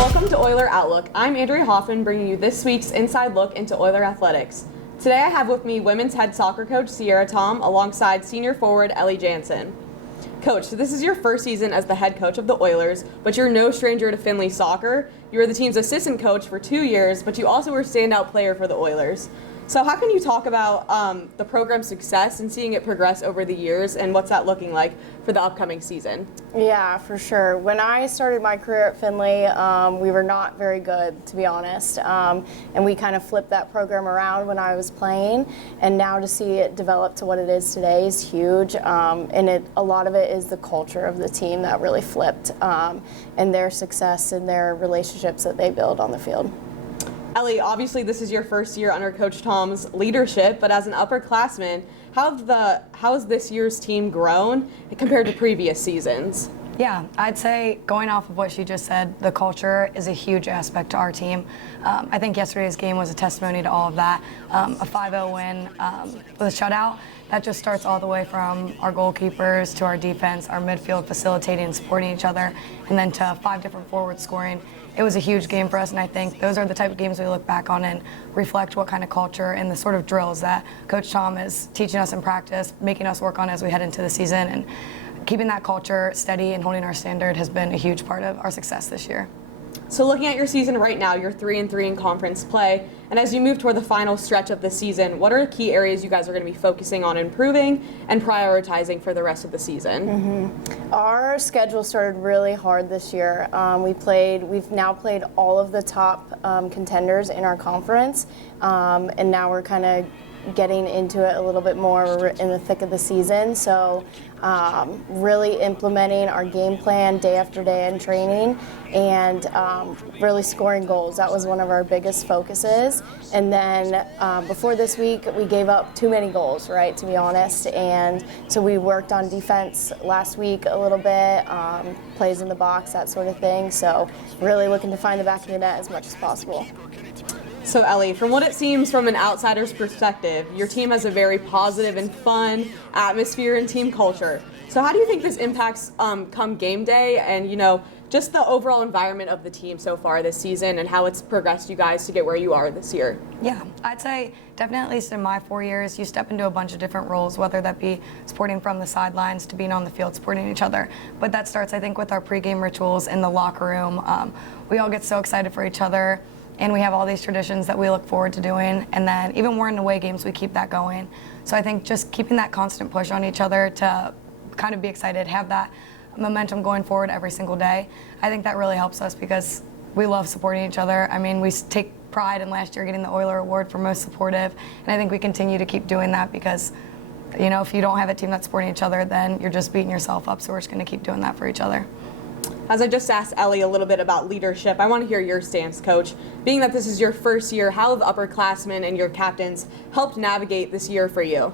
Welcome to Oiler Outlook. I'm Andrea Hoffman, bringing you this week's inside look into Oiler athletics. Today I have with me women's head soccer coach Sierra Tom alongside senior forward Ellie Janszen. Coach, so this is your first season as the head coach of the Oilers, but you're no stranger to Findlay soccer. You were the team's assistant coach for 2 years, but you also were a standout player for the Oilers. So how can you talk about the program's success and seeing it progress over the years, and what's that looking like for the upcoming season? Yeah, for sure. When I started my career at Findlay, we were not very good, to be honest. And we kind of flipped that program around when I was playing. And now to see it develop to what it is today is huge. And a lot of it is the culture of the team that really flipped, and their success and their relationships that they build on the field. Ellie, obviously this is your first year under Coach Tom's leadership, but as an upperclassman, how has this year's team grown compared to previous seasons? Yeah, I'd say going off of what she just said, the culture is a huge aspect to our team. I think yesterday's game was a testimony to all of that. A 5-0 win with a shutout, that just starts all the way from our goalkeepers to our defense, our midfield facilitating and supporting each other, and then to 5 different forwards scoring. It was a huge game for us, and I think those are the type of games we look back on and reflect what kind of culture and the sort of drills that Coach Tom is teaching us in practice, making us work on as we head into the season. And keeping that culture steady and holding our standard has been a huge part of our success this year. So looking at your season right now, you're 3-3 in conference play, and as you move toward the final stretch of the season, what are the key areas you guys are going to be focusing on improving and prioritizing for the rest of the season? Our schedule started really hard this year. We've now played all of the top contenders in our conference, and now we're kind of getting into it a little bit more. We're in the thick of the season, so really implementing our game plan day after day in training, and really scoring goals. That was one of our biggest focuses. And then before this week, we gave up too many goals, right, to be honest. And so we worked on defense last week a little bit, plays in the box, that sort of thing. So really looking to find the back of the net as much as possible. So Ellie, from what it seems from an outsider's perspective, your team has a very positive and fun atmosphere and team culture. So how do you think this impacts come game day and, just the overall environment of the team so far this season and how it's progressed you guys to get where you are this year? Yeah, I'd say definitely, at least in my 4 years, you step into a bunch of different roles, whether that be supporting from the sidelines to being on the field, supporting each other. But that starts, I think, with our pregame rituals in the locker room. We all get so excited for each other, and we have all these traditions that we look forward to doing. And then even more in away games, we keep that going. So I think just keeping that constant push on each other to kind of be excited, have that momentum going forward every single day, I think that really helps us because we love supporting each other. I mean, we take pride in last year getting the Oiler Award for most supportive, and I think we continue to keep doing that because, if you don't have a team that's supporting each other, then you're just beating yourself up, so we're just going to keep doing that for each other. As I just asked Ellie a little bit about leadership, I want to hear your stance, Coach. Being that this is your first year, how have upperclassmen and your captains helped navigate this year for you?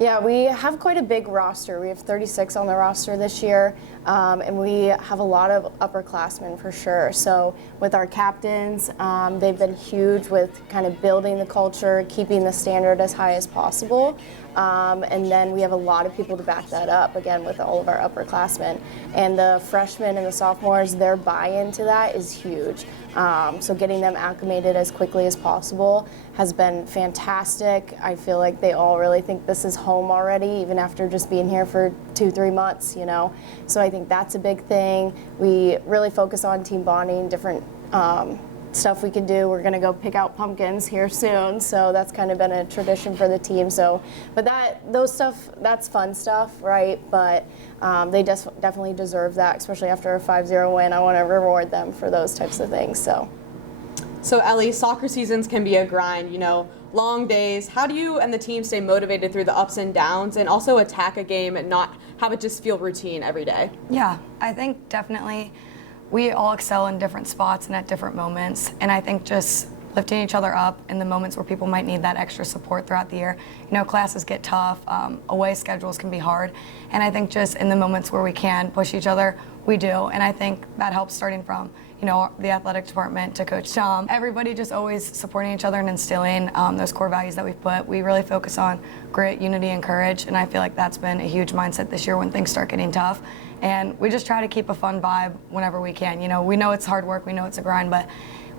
Yeah, we have quite a big roster. We have 36 on the roster this year, and we have a lot of upperclassmen for sure. So with our captains, they've been huge with kind of building the culture, keeping the standard as high as possible. And then we have a lot of people to back that up, again, with all of our upperclassmen. And the freshmen and the sophomores, their buy-in to that is huge. So getting them acclimated as quickly as possible has been fantastic. I feel like they all really think this is home already, even after just being here for 2-3 months, So I think that's a big thing. We really focus on team bonding, different stuff we can do. We're going to go pick out pumpkins here soon, so that's kind of been a tradition for the team. But that's fun stuff, right? But they definitely deserve that, especially after a 5-0 win. I want to reward them for those types of things. So Ellie, soccer seasons can be a grind, long days. How do you and the team stay motivated through the ups and downs and also attack a game and not have it just feel routine every day? Yeah, I think definitely we all excel in different spots and at different moments. And I think just lifting each other up in the moments where people might need that extra support throughout the year. You know, classes get tough, away schedules can be hard, and I think just in the moments where we can push each other, we do, and I think that helps starting from, you know, the athletic department to Coach Tom. Everybody just always supporting each other and instilling those core values that we've put. We really focus on grit, unity, and courage, and I feel like that's been a huge mindset this year when things start getting tough. And we just try to keep a fun vibe whenever we can. You know, we know it's hard work, we know it's a grind, but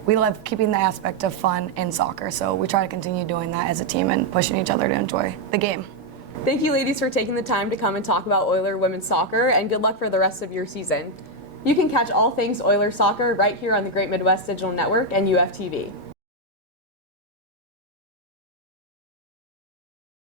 we love keeping the aspect of fun in soccer, so we try to continue doing that as a team and pushing each other to enjoy the game. Thank you, ladies, for taking the time to come and talk about Oiler women's soccer, and good luck for the rest of your season. You can catch all things Oiler soccer right here on the Great Midwest Digital Network and UFTV.